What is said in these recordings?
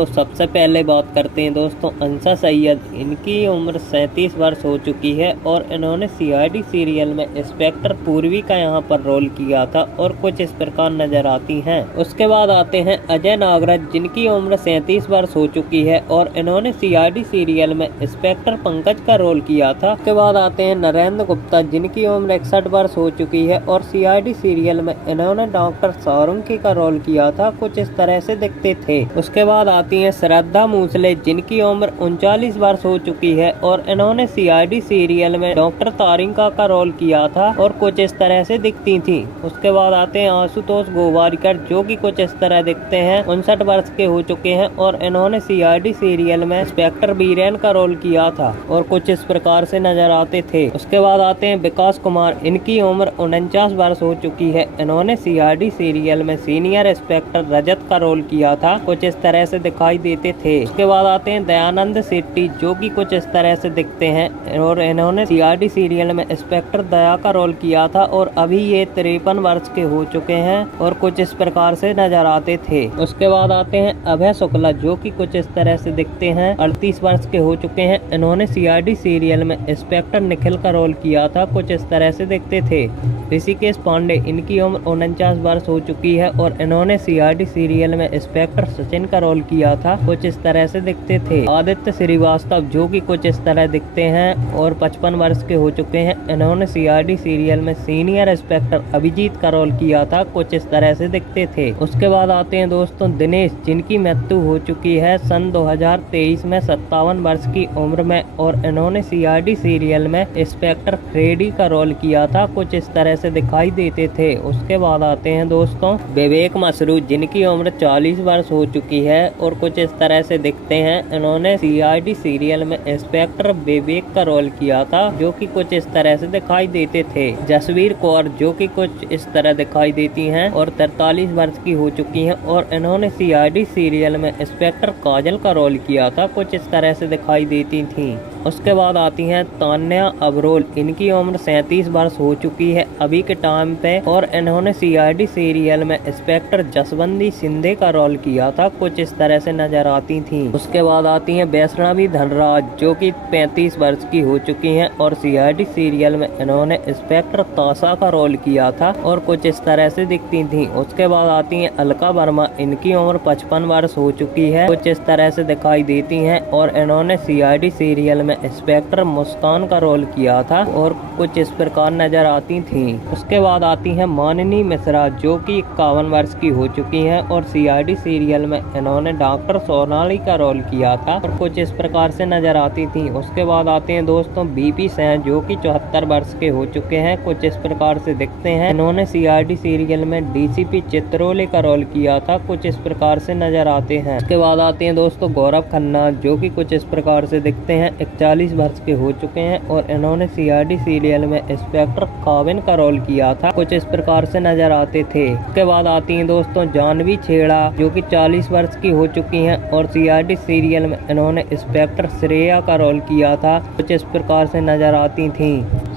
तो सबसे पहले बात करते हैं दोस्तों अंसा सैयद। इनकी उम्र 37 वर्ष हो चुकी है और इन्होंने सीआईडी सीरियल में इंस्पेक्टर पूर्वी का यहाँ पर रोल किया था और कुछ इस प्रकार नजर आती हैं। उसके बाद आते हैं अजय नागराज, जिनकी उम्र 37 वर्ष हो चुकी है और इन्होंने सीआईडी सीरियल में इंस्पेक्टर पंकज का रोल किया था। उसके बाद आते हैं नरेंद्र गुप्ता, जिनकी उम्र 61 वर्ष हो चुकी है और सीआईडी सीरियल में इन्होंने डॉक्टर सोलंकी का रोल किया था। कुछ इस तरह से दिखते थे। उसके बाद आती हैं श्रद्धा मूसले, जिनकी उम्र 39 वर्ष हो चुकी है और इन्होंने सीआईडी सीरियल में डॉक्टर तारिका का रोल किया था और कुछ इस तरह से दिखती थी। उसके बाद आते हैं आशुतोष गोवारिकर, जो कि कुछ इस तरह दिखते हैं। 59 वर्ष के हो चुके हैं और इन्होंने सीआईडी सीरियल में इंस्पेक्टर बीरेन का रोल किया था और कुछ इस प्रकार से नजर आते थे। उसके बाद आते हैं विकास कुमार, इनकी उम्र 49 वर्ष हो चुकी है। इन्होंने सीआईडी सीरियल में सीनियर इंस्पेक्टर रजत का रोल किया था। कुछ इस तरह से दिखाई देते थे। उसके बाद आते हैं दयानंद शेट्टी, जो कि कुछ इस तरह से दिखते हैं और इन्होंने सीआईडी सीरियल में इंस्पेक्टर दया का रोल किया था और अभी ये 53 वर्ष के हो चुके हैं और कुछ इस प्रकार से नजर आते थे। उसके बाद आते हैं अभय शुक्ला, जो कि कुछ इस तरह से दिखते हैं। 38 वर्ष के हो चुके हैं। इन्होंने सीआईडी सीरियल में इंस्पेक्टर निखिल का रोल किया था। कुछ इस तरह से दिखते थे। ऋषिकेश पांडे, इनकी उम्र 49 वर्ष हो चुकी है और इन्होंने सीआईडी सीरियल में इंस्पेक्टर सचिन का रोल किया था। कुछ इस तरह से दिखते थे। आदित्य श्रीवास्तव, जो कि कुछ इस तरह दिखते हैं और 55 वर्ष के हो चुके हैं। इन्होंने सीआईडी सीरियल में सीनियर इंस्पेक्टर अभिजीत का रोल किया था। कुछ इस तरह से दिखते थे। उसके बाद आते हैं दोस्तों दिनेश, जिनकी मृत्यु हो चुकी है सन 2023 में 57 वर्ष की उम्र में और इन्होंने सीआईडी सीरियल में इंस्पेक्टर फ्रेडी का रोल किया था। कुछ इस तरह से दिखाई देते थे। उसके बाद आते हैं दोस्तों विवेक मसरू, जिनकी उम्र 40 वर्ष हो चुकी है और कुछ इस तरह से दिखते हैं। इन्होंने सीआईडी सीरियल में इंस्पेक्टर विवेक का रोल किया था, जो कि कुछ इस तरह से दिखाई देते थे। जसवीर कौर, जो कि कुछ इस तरह दिखाई देती हैं और 43 वर्ष की हो चुकी हैं और इन्होंने सीआईडी सीरियल में इंस्पेक्टर काजल का रोल किया था। कुछ इस तरह से दिखाई देती थी। उसके बाद आती हैं तान्या अबरोल, इनकी उम्र 37 वर्ष हो चुकी है अभी के टाइम पे और इन्होंने सीआईडी सीरियल में इंस्पेक्टर जसवंती शिंदे का रोल किया था। कुछ इस तरह से नजर आती थी। उसके बाद आती हैं वैष्णवी धनराज, जो कि 35 वर्ष की हो चुकी हैं और सीआईडी सीरियल में इन्होंने इंस्पेक्टर ताशा का रोल किया था और कुछ इस तरह से दिखती थी। उसके बाद आती हैं अलका वर्मा, इनकी उम्र 55 वर्ष हो चुकी है। कुछ इस तरह से दिखाई देती हैं और इन्होंने सीआईडी सीरियल में इंस्पेक्टर मुस्कान का रोल किया था और कुछ इस प्रकार नजर आती थी। उसके बाद आती हैं माननी मिश्रा, जो कि 51 वर्ष की हो चुकी हैं और सीआईडी सीरियल में इन्होंने डॉक्टर सोनाली का रोल किया था और कुछ इस प्रकार से नजर आती थी। उसके बाद आते हैं दोस्तों बीपी सैन, जो कि 74 वर्ष के हो चुके हैं। कुछ इस प्रकार से दिखते हैं। इन्होंने सीआईडी सीरियल में डीसीपी चित्रोले का रोल किया था। कुछ इस प्रकार से नजर आते हैं। उसके बाद आते हैं दोस्तों गौरव खन्ना, जो कि कुछ इस प्रकार से दिखते हैं। 41 वर्ष के हो चुके हैं और इन्होंने सीआईडी सीरियल में इंस्पेक्टर काविन का रोल किया था। कुछ इस प्रकार से नजर आते थे। उसके बाद आती हैं दोस्तों जानवी छेड़ा, जो कि 40 वर्ष की हो चुकी हैं और सीआईडी सीरियल में इन्होंने इंस्पेक्टर श्रेया का रोल किया था। कुछ इस प्रकार से नजर आती थी।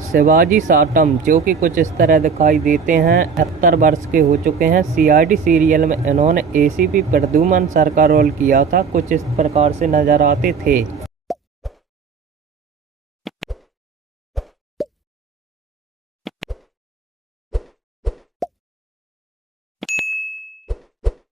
शिवाजी साटम, जो कि कुछ इस तरह दिखाई देते हैं। 78 वर्ष के हो चुके हैं। सीआईडी सीरियल में इन्होंने एसीपी प्रद्युमन सर का रोल किया था। कुछ इस प्रकार से नजर आते थे।